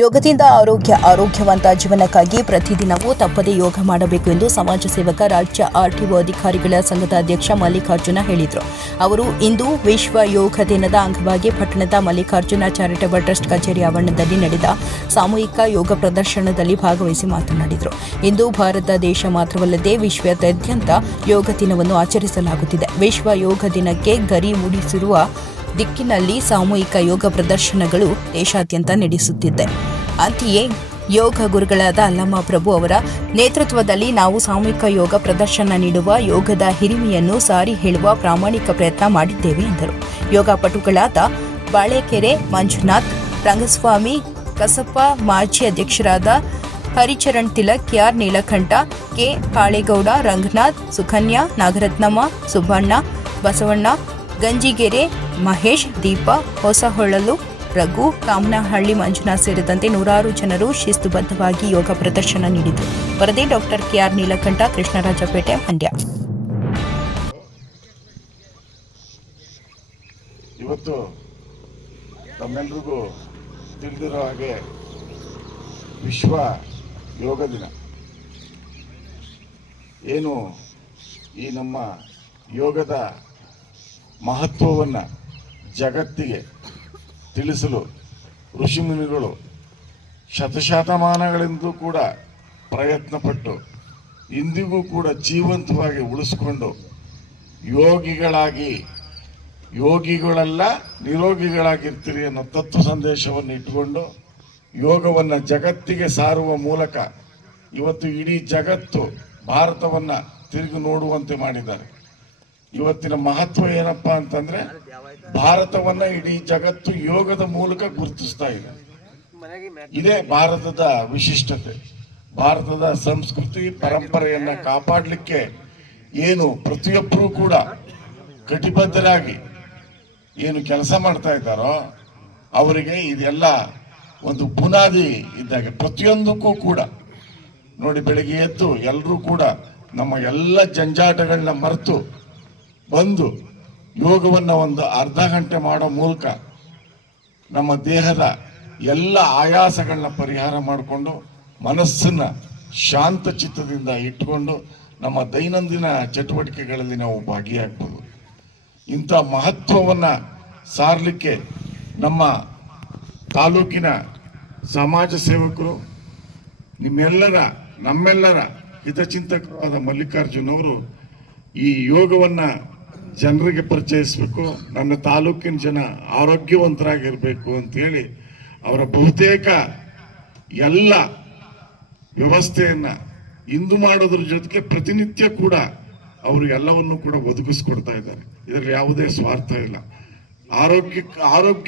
ಯೋಗದಿಂದ ಆರೋಗ್ಯ ಆರೋಗ್ಯವಂತ ಜೀವನಕ್ಕಾಗಿ ಪ್ರತಿದಿನವೂ ತಪ್ಪದೇ ಯೋಗ ಮಾಡಬೇಕು ಎಂದು ಸಮಾಜ ಸೇವಕ ರಾಜ್ಯ ಆರ್ಟಿಒ ಅಧಿಕಾರಿಗಳ ಸಂಘದ ಅಧ್ಯಕ್ಷ ಮಲ್ಲಿಕಾರ್ಜುನ ಹೇಳಿದರು. ಅವರು ಇಂದು ವಿಶ್ವ ಯೋಗ ದಿನದ ಅಂಗವಾಗಿ ಪಟ್ಟಣದ ಮಲ್ಲಿಕಾರ್ಜುನ ಚಾರಿಟಬಲ್ ಟ್ರಸ್ಟ್ ಕಚೇರಿ ಆವರಣದಲ್ಲಿ ನಡೆದ ಸಾಮೂಹಿಕ ಯೋಗ ಪ್ರದರ್ಶನದಲ್ಲಿ ಭಾಗವಹಿಸಿ ಮಾತನಾಡಿದರು. ಇಂದು ಭಾರತ ದೇಶ ಮಾತ್ರವಲ್ಲದೆ ವಿಶ್ವದಾದ್ಯಂತ ಯೋಗ ದಿನವನ್ನು ಆಚರಿಸಲಾಗುತ್ತಿದೆ. ವಿಶ್ವ ಯೋಗ ದಿನಕ್ಕೆ ಗರಿ ಮೂಡಿಸಿರುವ ದಿಕ್ಕಿನಲ್ಲಿ ಸಾಮೂಹಿಕ ಯೋಗ ಪ್ರದರ್ಶನಗಳು ದೇಶಾದ್ಯಂತ ನಡೆಸುತ್ತಿದೆ. ಅಂತೆಯೇ ಯೋಗ ಗುರುಗಳಾದ ಅಲ್ಲಮ್ಮ ಪ್ರಭು ಅವರ ನೇತೃತ್ವದಲ್ಲಿ ನಾವು ಸಾಮೂಹಿಕ ಯೋಗ ಪ್ರದರ್ಶನ ನೀಡುವ ಯೋಗದ ಹಿರಿಮೆಯನ್ನು ಸಾರಿ ಹೇಳುವ ಪ್ರಾಮಾಣಿಕ ಪ್ರಯತ್ನ ಮಾಡಿದ್ದೇವೆ ಎಂದರು. ಯೋಗ ಪಟುಗಳಾದ ಬಾಳೆಕೆರೆ, ಮಂಜುನಾಥ್, ರಂಗಸ್ವಾಮಿ, ಕಸಪ್ಪ, ಮಾಜಿ ಅಧ್ಯಕ್ಷರಾದ ಹರಿಚರಣ್ ತಿಲಕ್ ಕೆಆರ್ ನೀಲಕಂಠ, ಕೆ ಕಾಳೇಗೌಡ ರಂಗನಾಥ್, ಸುಕನ್ಯಾ, ನಾಗರತ್ನಮ್ಮ, ಸುಬ್ಬಣ್ಣ, ಬಸವಣ್ಣ ಗಂಜಿಗೆರೆ, ಮಹೇಶ್, ದೀಪ, ಹೊಸಹೊಳಲು, ರಘು, ಕಾಮನಹಳ್ಳಿ, ಮಂಜುನಾಥ್ ಸೇರಿದಂತೆ ನೂರಾರು ಜನರು ಶಿಸ್ತುಬದ್ಧವಾಗಿ ಯೋಗ ಪ್ರದರ್ಶನ ನೀಡಿದರು. ವರದಿ ಡಾಕ್ಟರ್ ಕೆಆರ್. ನೀಲಕಂಠ, ಕೃಷ್ಣರಾಜಪೇಟೆ, ಮಂಡ್ಯ. ಇವತ್ತು ತಮ್ಮೆಲ್ರಿಗೂ ತಿಳಿದಿರೋ ಹಾಗೆ ವಿಶ್ವ ಯೋಗ ದಿನ. ಏನು ಈ ನಮ್ಮ ಯೋಗದ ಮಹತ್ವವನ್ನು ಜಗತ್ತಿಗೆ ತಿಳಿಸಲು ಋಷಿಮುನಿಗಳು ಶತಶತಮಾನಗಳಿಂದಲೂ ಕೂಡ ಪ್ರಯತ್ನಪಟ್ಟು ಇಂದಿಗೂ ಕೂಡ ಜೀವಂತವಾಗಿ ಉಳಿಸ್ಕೊಂಡು ಯೋಗಿಗಳಾಗಿ, ಯೋಗಿಗಳೆಲ್ಲ, ನಿರೋಗಿಗಳಾಗಿರ್ತೀರಿ ಅನ್ನೋ ತತ್ವ ಸಂದೇಶವನ್ನು ಇಟ್ಟುಕೊಂಡು ಯೋಗವನ್ನು ಜಗತ್ತಿಗೆ ಸಾರುವ ಮೂಲಕ ಇವತ್ತು ಇಡೀ ಜಗತ್ತು ಭಾರತವನ್ನು ತಿರುಗಿ ನೋಡುವಂತೆ ಮಾಡಿದ್ದಾರೆ. ಇವತ್ತಿನ ಮಹತ್ವ ಏನಪ್ಪಾ ಅಂತಂದ್ರೆ ಭಾರತವನ್ನ ಇಡೀ ಜಗತ್ತು ಯೋಗದ ಮೂಲಕ ಗುರುತಿಸ್ತಾ ಇದೆ. ಇದೇ ಭಾರತದ ವಿಶಿಷ್ಟತೆ. ಭಾರತದ ಸಂಸ್ಕೃತಿ ಪರಂಪರೆಯನ್ನ ಕಾಪಾಡಲಿಕ್ಕೆ ಏನು ಪ್ರತಿಯೊಬ್ಬರೂ ಕೂಡ ಕಟಿಬದ್ಧರಾಗಿ ಏನು ಕೆಲಸ ಮಾಡ್ತಾ ಇದ್ದಾರೋ ಅವರಿಗೆ ಇದೆಲ್ಲ ಒಂದು ಬುನಾದಿ ಇದ್ದಾಗೆ ಪ್ರತಿಯೊಂದಕ್ಕೂ ಕೂಡ. ನೋಡಿ, ಬೆಳಿಗ್ಗೆ ಎದ್ದು ಎಲ್ಲರೂ ಕೂಡ ನಮ್ಮ ಎಲ್ಲ ಜಂಜಾಟಗಳನ್ನ ಮರೆತು ಬಂದು ಯೋಗವನ್ನು ಒಂದು ಅರ್ಧ ಗಂಟೆ ಮಾಡೋ ಮೂಲಕ ನಮ್ಮ ದೇಹದ ಎಲ್ಲ ಆಯಾಸಗಳನ್ನ ಪರಿಹಾರ ಮಾಡಿಕೊಂಡು ಮನಸ್ಸನ್ನು ಶಾಂತ ಚಿತ್ತದಿಂದ ಇಟ್ಕೊಂಡು ನಮ್ಮ ದೈನಂದಿನ ಚಟುವಟಿಕೆಗಳಲ್ಲಿ ನಾವು ಭಾಗಿಯಾಗ್ಬೋದು. ಇಂಥ ಮಹತ್ವವನ್ನು ಸಾರಲಿಕ್ಕೆ ನಮ್ಮ ತಾಲೂಕಿನ ಸಮಾಜ ಸೇವಕರು, ನಿಮ್ಮೆಲ್ಲರ, ನಮ್ಮೆಲ್ಲರ ಹಿತಚಿಂತಕರಾದ ಮಲ್ಲಿಕಾರ್ಜುನ್ ಅವರು ಈ ಯೋಗವನ್ನ ಜನರಿಗೆ ಪರಿಚಯಿಸಬೇಕು. ನನ್ನ ತಾಲೂಕಿನ ಜನ ಆರೋಗ್ಯವಂತರಾಗಿರ್ಬೇಕು ಅಂತೇಳಿ ಅವರ ಬಹುತೇಕ ಎಲ್ಲ ವ್ಯವಸ್ಥೆಯನ್ನ ಇಂದು ಮಾಡೋದ್ರ ಜೊತೆಗೆ ಪ್ರತಿನಿತ್ಯ ಕೂಡ ಅವರು ಎಲ್ಲವನ್ನು ಕೂಡ ಒದಗಿಸ್ಕೊಡ್ತಾ ಇದ್ದಾರೆ. ಇದರಲ್ಲಿ ಯಾವುದೇ ಸ್ವಾರ್ಥ ಇಲ್ಲ. ಆರೋಗ್ಯ ಆರೋಗ್ಯ